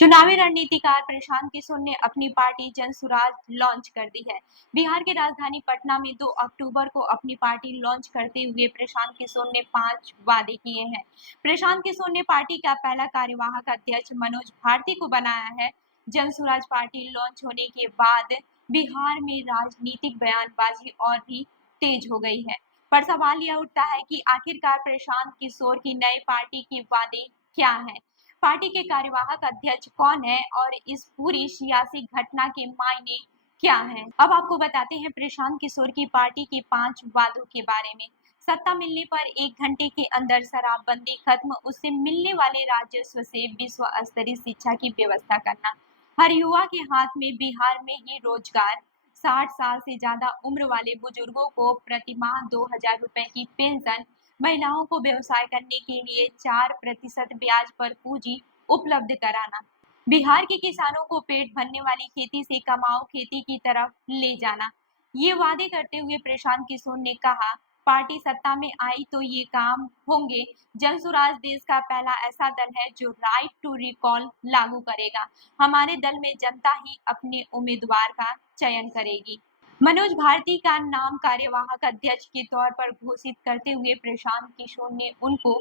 चुनावी रणनीतिकार प्रशांत किशोर ने अपनी पार्टी जनसुराज लॉन्च कर दी है। बिहार की राजधानी पटना में 2 अक्टूबर को अपनी पार्टी लॉन्च करते हुए प्रशांत किशोर ने 5 वादे किए हैं। प्रशांत किशोर ने पार्टी का पहला कार्यवाहक अध्यक्ष मनोज भारती को बनाया है। जनसुराज पार्टी लॉन्च होने के बाद बिहार में राजनीतिक बयानबाजी और भी तेज हो गई है। पर सवाल यह उठता है कि आखिरकार प्रशांत किशोर की नई पार्टी के वादे क्या हैं? पार्टी के कार्यवाहक अध्यक्ष कौन है और इस पूरी सियासी घटना के मायने क्या हैं? अब आपको बताते हैं प्रशांत किशोर की पार्टी के 5 वादों के बारे में। सत्ता मिलने पर 1 घंटे के अंदर शराबबंदी खत्म, उससे मिलने वाले राजस्व से विश्व स्तरीय शिक्षा की व्यवस्था करना, हर युवा के हाथ में बिहार में ही रोजगार, 60 साल से ज्यादा उम्र वाले बुजुर्गों को प्रतिमाह 2,000 रुपए की पेंशन, महिलाओं को व्यवसाय करने के लिए 4% ब्याज पर पूंजी उपलब्ध कराना, बिहार के किसानों को पेट भरने वाली खेती से कमाओ खेती की तरफ ले जाना। ये वादे करते हुए प्रशांत किशोर ने कहा, पार्टी सत्ता में आई तो ये काम होंगे। जनसुराज देश का पहला ऐसा दल है जो राइट टू रिकॉल लागू करेगा। हमारे दल में जनता ही अपने उम्मीदवार का चयन करेगी। मनोज भारती का नाम कार्यवाहक अध्यक्ष के तौर पर घोषित करते हुए प्रशांत किशोर ने उनको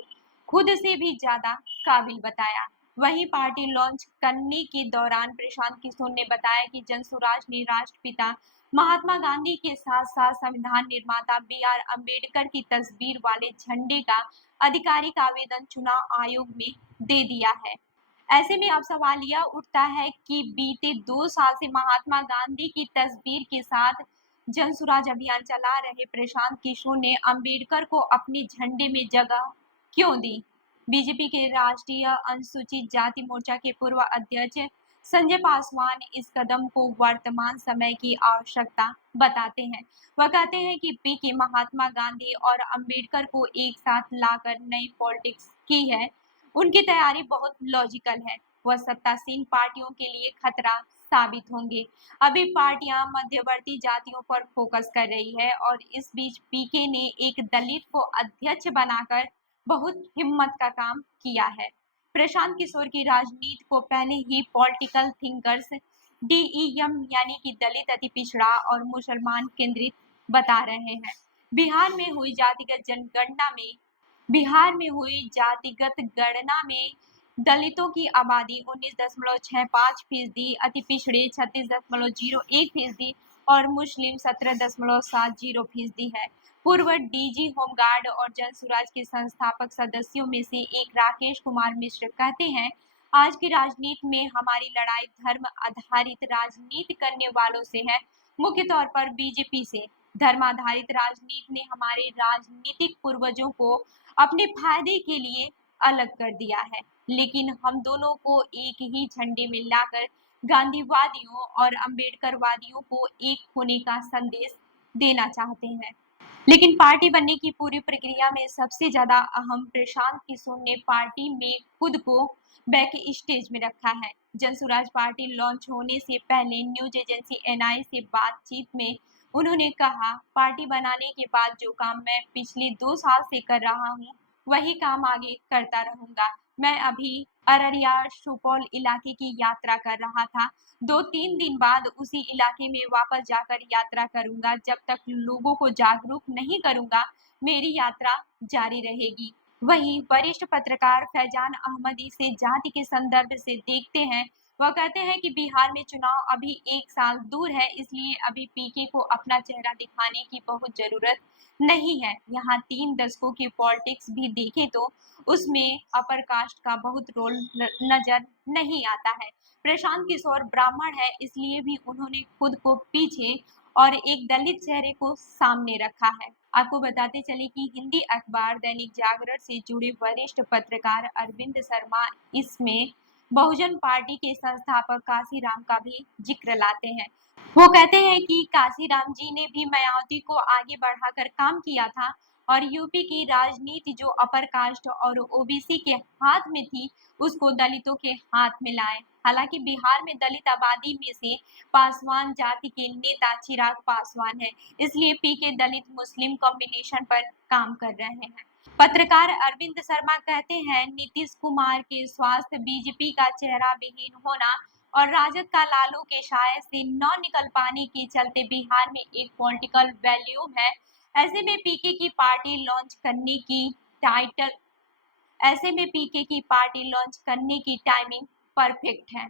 खुद से भी ज्यादा काबिल बताया। वहीं पार्टी लॉन्च करने के दौरान प्रशांत किशोर ने बताया कि जनसुराज ने राष्ट्रपिता महात्मा गांधी के साथ साथ संविधान निर्माता बी.आर. अम्बेडकर की तस्वीर वाले झंडे का आधिकारिक आवेदन चुनाव आयोग में दे दिया है। ऐसे में अब सवाल यह उठता है कि बीते 2 साल से महात्मा गांधी की तस्वीर के साथ जनसुराज अभियान चला रहे प्रशांत किशोर ने अम्बेडकर को अपने झंडे में जगह क्यों दी? बीजेपी के राष्ट्रीय अनुसूचित जाति मोर्चा के पूर्व अध्यक्ष संजय पासवान इस कदम को वर्तमान समय की आवश्यकता बताते हैं। वह कहते हैं कि पीके महात्मा गांधी और अम्बेडकर को एक साथ लाकर नई पॉलिटिक्स की है। उनकी तैयारी बहुत लॉजिकल है। वह सत्तासीन पार्टियों के लिए खतरा साबित होंगे। अभी पार्टियां मध्यवर्ती जातियों पर फोकस कर रही है और इस बीच पीके ने एक दलित को अध्यक्ष बनाकर बहुत हिम्मत का काम किया है। प्रशांत किशोर की राजनीति को पहले ही पॉलिटिकल थिंकर्स डीईएम यानी कि दलित अति पिछड़ा और मुसलमान केंद्रित बता रहे हैं। बिहार में हुई जातिगत जनगणना में बिहार में हुई जातिगत गणना में दलितों की आबादी 19.65%, अति पिछड़े 36.01% और मुस्लिम 17.70% है। पूर्व डीजी होमगार्ड और जनसुराज के संस्थापक सदस्यों में से एक राकेश कुमार मिश्र कहते हैं, आज की राजनीति में हमारी लड़ाई धर्म आधारित राजनीति करने वालों से है, मुख्य तौर पर बीजेपी से। धर्म आधारित राजनीति ने हमारे राजनीतिक पूर्वजों को अपने फायदे के लिए अलग कर दिया है, लेकिन हम दोनों को एक ही झंडे में लाकर गांधीवादियों और अम्बेडकरवादियों को एक होने का संदेश देना चाहते हैं। लेकिन पार्टी बनने की पूरी प्रक्रिया में सबसे ज्यादा अहम प्रशांत किशोर ने पार्टी में खुद को बैक स्टेज में रखा है। जनसुराज पार्टी लॉन्च होने से पहले न्यूज एजेंसी एनआई से बातचीत में उन्होंने कहा, पार्टी बनाने के बाद जो काम मैं पिछले 2 साल से कर रहा हूँ वही काम आगे करता रहूंगा। मैं अभी अररिया सुपौल इलाके की यात्रा कर रहा था, 2-3 दिन बाद उसी इलाके में वापस जाकर यात्रा करूंगा। जब तक लोगों को जागरूक नहीं करूंगा मेरी यात्रा जारी रहेगी। वहीं वरिष्ठ पत्रकार फैजान अहमद इसे जाति के संदर्भ से देखते हैं। वह कहते हैं कि बिहार में चुनाव अभी 1 साल दूर है, इसलिए अभी पीके को अपना चेहरा दिखाने की बहुत जरूरत नहीं है। यहाँ 3 दशकों की पॉलिटिक्स भी देखें तो उसमें अपर कास्ट का बहुत रोल नजर नहीं आता है। प्रशांत किशोर ब्राह्मण है, इसलिए भी उन्होंने खुद को पीछे और एक दलित चेहरे को सामने रखा है। आपको बताते चले कि हिंदी अखबार दैनिक जागरण से जुड़े वरिष्ठ पत्रकार अरविंद शर्मा इसमें बहुजन पार्टी के संस्थापक काशीराम का भी जिक्र लाते हैं। वो कहते हैं कि काशीराम जी ने भी मायावती को आगे बढ़ाकर काम किया था और यूपी की राजनीति जो अपर कास्ट और ओबीसी के हाथ में थी उसको दलितों के हाथ में लाए। हालांकि बिहार में दलित आबादी में से पासवान जाति के नेता चिराग पासवान है, इसलिए पीके दलित मुस्लिम कॉम्बिनेशन पर काम कर रहे हैं। पत्रकार अरविंद शर्मा कहते हैं, नीतीश कुमार के स्वास्थ्य, बीजेपी का चेहरा विहीन होना और राजद का लालू के शायद से न निकल पाने के चलते बिहार में एक पॉलिटिकल वैल्यूम है। ऐसे में पीके की पार्टी लॉन्च करने की टाइटल ऐसे में पीके की पार्टी लॉन्च करने की टाइमिंग परफेक्ट है।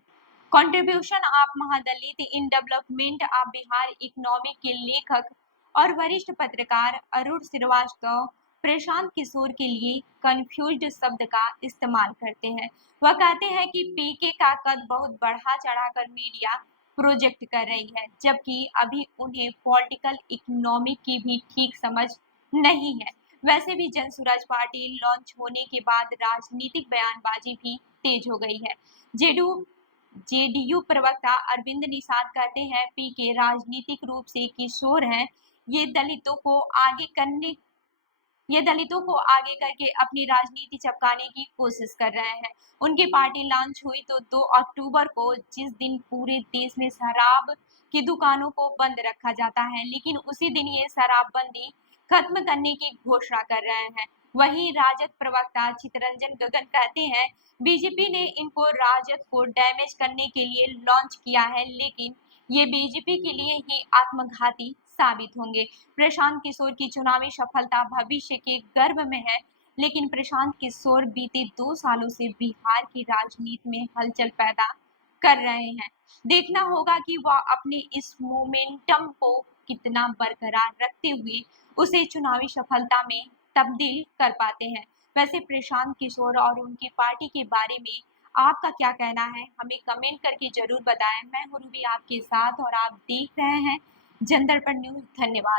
कंट्रीब्यूशन ऑफ महादलित in development of Bihar economy के लेखक और वरिष्ठ पत्रकार अरुण श्रीवास्तव प्रशांत किशोर के लिए कंफ्यूज्ड शब्द का इस्तेमाल करते हैं। वह कहते हैं कि पीके का कद बहुत बढ़ा चढ़ाकर मीडिया प्रोजेक्ट कर रही है, जबकि अभी उन्हें पॉलिटिकल इकोनॉमी की भी ठीक समझ नहीं है। वैसे भी जनसुराज पार्टी लॉन्च होने के बाद राजनीतिक बयानबाजी भी तेज हो गई है। जेडीयू प्रवक्ता अरविंद निषाद कहते हैं, पीके राजनीतिक रूप से किशोर हैं। ये दलितों को आगे करके अपनी राजनीति चपकाने की कोशिश कर रहे हैं। उनकी पार्टी लॉन्च हुई तो 2 अक्टूबर को, जिस दिन पूरे देश में शराब की दुकानों को बंद रखा जाता है, लेकिन उसी दिन ये शराबबंदी खत्म करने की घोषणा कर रहे हैं। वहीं राजद प्रवक्ता चितरंजन गगन कहते हैं, बीजेपी ने इनको राजद को डैमेज करने के लिए लॉन्च किया है, लेकिन ये बीजेपी के लिए ही आत्मघाती साबित होंगे। प्रशांत किशोर की चुनावी सफलता भविष्य के गर्भ में है, लेकिन प्रशांत किशोर बीते 2 सालों से बिहार की राजनीति में हलचल पैदा कर रहे हैं। देखना होगा कि वह अपने इस मोमेंटम को कितना बरकरार रखते हुए उसे चुनावी सफलता में तब्दील कर पाते हैं। वैसे प्रशांत किशोर और उनकी पार्टी के बारे में आपका क्या कहना है, हमें कमेंट करके जरूर बताएं। मैं हूं रूबी आपके साथ और आप देख रहे हैं जनदर्पण न्यूज। धन्यवाद।